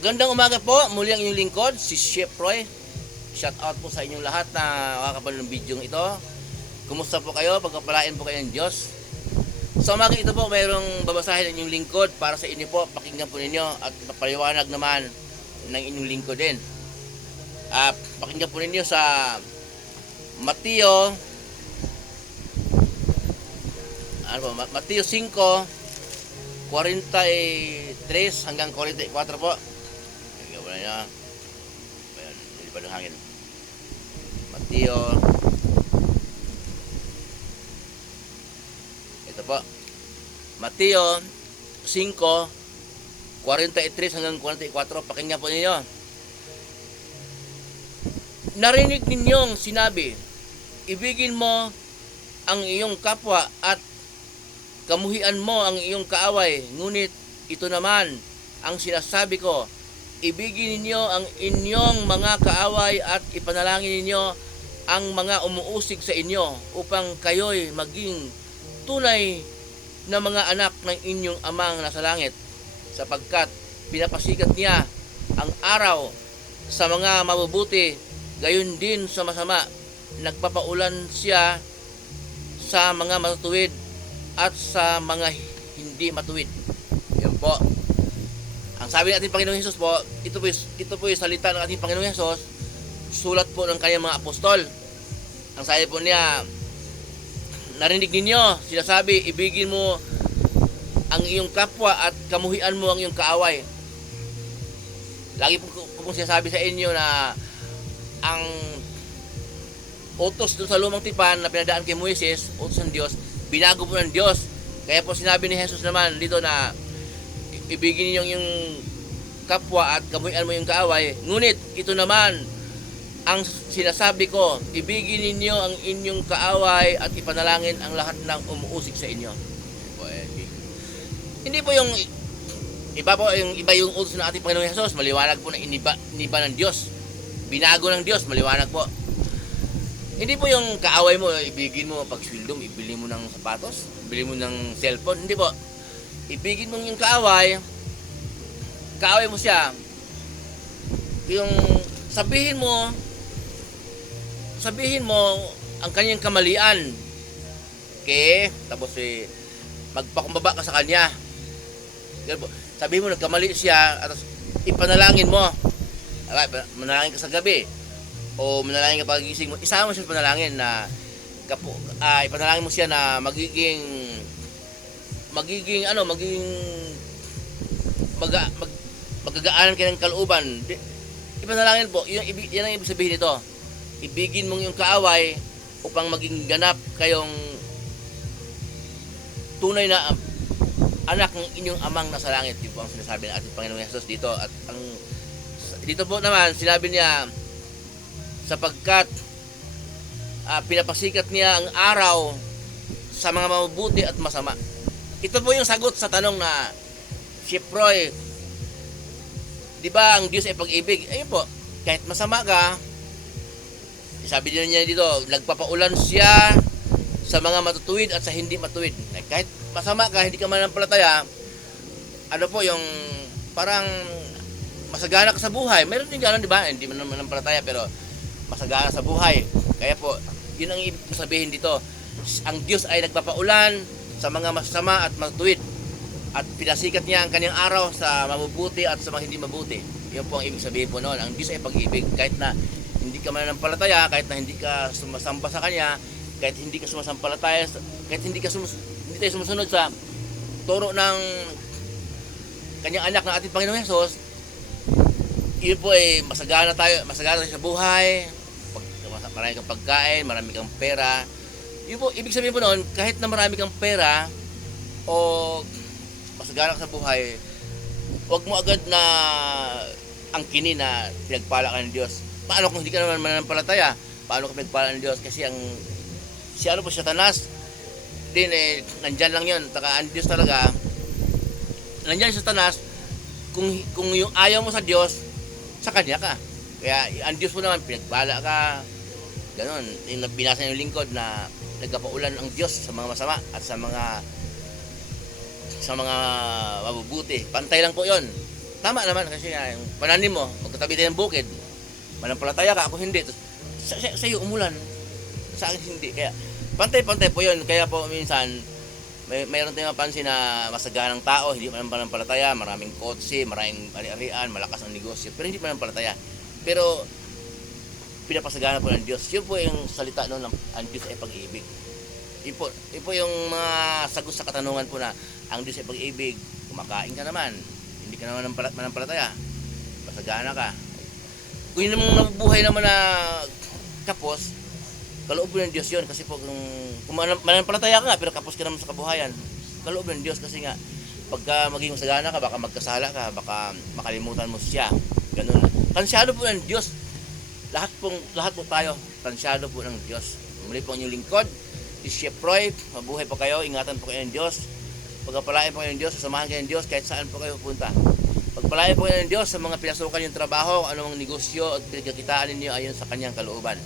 Magandang umaga po, muli ang inyong lingkod, si Chef Roy. Shout out po sa inyong lahat na makakapanood ng video ito. Kumusta po kayo? Pagpapalain po kayo ng Diyos. Sa umaga ito po, mayroong babasahin ng inyong lingkod para sa inyo po. Pakinggan po ninyo at papaliwanag naman ng inyong lingkod din. Pakinggan po ninyo sa Mateo Mateo 5, 43 hanggang 44 po. Wala niya. Ayan, hindi pa ng hangin. Mateo. Ito po. Mateo 5, 43 hanggang 44. Pakinggan po ninyo. Narinig ninyong sinabi, ibigin mo ang iyong kapwa at kamuhian mo ang iyong kaaway. Ngunit ito naman ang sinasabi ko, ibigin ninyo ang inyong mga kaaway at ipanalangin ninyo ang mga umuusig sa inyo upang kayo'y maging tunay na mga anak ng inyong amang nasa langit, sapagkat pinapasikat niya ang araw sa mga mabubuti, gayon din sa masama. Nagpapaulan siya sa mga matutuwid at sa mga hindi matuwid. Yan po. Ang sabi ng ating Panginoong Hesus po, ito po yung salita ng ating Panginoong Hesus, sulat po ng kanyang mga apostol. Ang sabi po niya, narinig ninyo, sinasabi, ibigin mo ang iyong kapwa at kamuhian mo ang iyong kaaway. Lagi po kung sinasabi sa inyo na ang utos doon sa lumang tipan na pinadaan kay Moises, utos ng Diyos, binago po ng Diyos. Kaya po sinabi ni Jesus naman dito na ibigin niyo yung kapwa at kamuhian mo yung kaaway. Ngunit ito naman ang sinasabi ko, ibigin ninyo ang inyong kaaway at ipanalangin ang lahat ng umuusig sa inyo. Hindi po yung iba yung utos ng ating Panginoong Hesus, maliwanag po na iniba ng Diyos. Binago ng Diyos, maliwanag po. Hindi po yung kaaway mo, ibigin mo pag sweldo, ibili mo ng sapatos, ibili mo ng cellphone. Hindi po. Ibigin mo yung kaaway mo siya. Yung sabihin mo ang kanyang kamalian. Okay? Tapos magpakumbaba ka sa kanya. Sabihin mo nagkamali siya at ipanalangin mo. Manalangin ka sa gabi o manalangin ka pagising mo. Isama mo siya sa panalangin na ipanalangin mo siya na magiging magagaanan kayo ng kalooban. Ipanalangin po, yan ang ibig sabihin nito. Ibigin mong yung kaaway upang maging ganap kayong tunay na anak ng inyong amang nasa langit. Yun po ang sinasabi ng ating Panginoong Hesus dito. At dito po naman, sinabi niya, sapagkat pinapasikat niya ang araw sa mga mabubuti at masama. Ito po yung sagot sa tanong na, Chef Roy, di ba ang Diyos ay pag-ibig? Ayun po, kahit masama ka, sabi din niya dito, nagpapaulan siya sa mga matutuwid at sa hindi matuwid. Kahit masama ka, hindi ka mananampalataya, ano po yung parang masagana ka sa buhay. Meron din gano'n, di ba? Hindi man mananampalataya pero masagana sa buhay. Kaya po, yun ang ibig sabihin dito. Ang Diyos ay nagpapaulan sa mga masama at matuwid. At pinasikat niya ang kanyang araw sa mabubuti at sa mga hindi mabuti. Yun po ang ibig sabihin po noon. Ang Diyos ay pag-ibig. Kahit na hindi ka mananampalataya, kahit na hindi ka sumasamba sa Kanya, kahit hindi ka sumasampalataya, kahit hindi tayo sumusunod sa turo ng kanyang anak ng ating Panginoong Hesus, yun po ay masagana tayo sa buhay, marami kang pagkain, marami kang pera. Yun po, ibig sabihin po noon, kahit na marami kang pera o masagana ka sa buhay, huwag mo agad na angkinin na pinagpala ka ng Diyos. Paano kung hindi ka naman mananampalataya? Paano ka pinagpala ng Diyos? Kasi si Satanas, din nandyan lang yun. Ang Diyos talaga, nandyan si Satanas, kung yung ayaw mo sa Diyos, sa Kanya ka. Kaya ang Diyos mo naman, pinagpala ka, ganon. Yung binasa yung lingkod na nagkapaulan ang Diyos sa mga masama at sa mga mabubuti. Pantay lang po yon. tama naman kasi yung pananim mo, magkatabi tayo ng bukid. Manampalataya ka, ako hindi. Tapos, sa'yo umulan. Sa akin hindi. Kaya pantay-pantay po yun. Kaya po minsan, mayroon tayong mapansin na masaganang tao, hindi manampalataya, maraming kotse, maraming ari-arian, malakas ang negosyo, pero hindi manampalataya. Pero pinapasagana po ng Diyos. Yun po yung salita noon ng ang Diyos ay pag-ibig. Yun po yung mga sagot sa katanungan po na ang Diyos ay pag-ibig. Kumakain ka naman, hindi ka naman manampalataya, pasagana ka. Kung yun namang nabubuhay naman na kapos, kaloob ng Diyos yun. Kasi po kung manampalataya ka nga, pero kapos ka naman sa kabuhayan, kaloob ng Diyos kasi nga, pagka maging masagana ka, baka magkasala ka, baka makalimutan mo siya. Ganun. Tansyado po ng Diyos. Lahat po tayo, tansyado po ng Diyos. Muli po ang inyong lingkod, si Chef Roy. Mabuhay po kayo, ingatan po kayo ng Diyos. Pagpalain po kayo ng Diyos, sasamahan kayo ng Diyos kahit saan po kayo pupunta. Pagpalain po kayo ng Diyos sa mga pinasukan yung trabaho, anumang negosyo at pinagkakitaan ninyo ayon sa kanyang kalooban.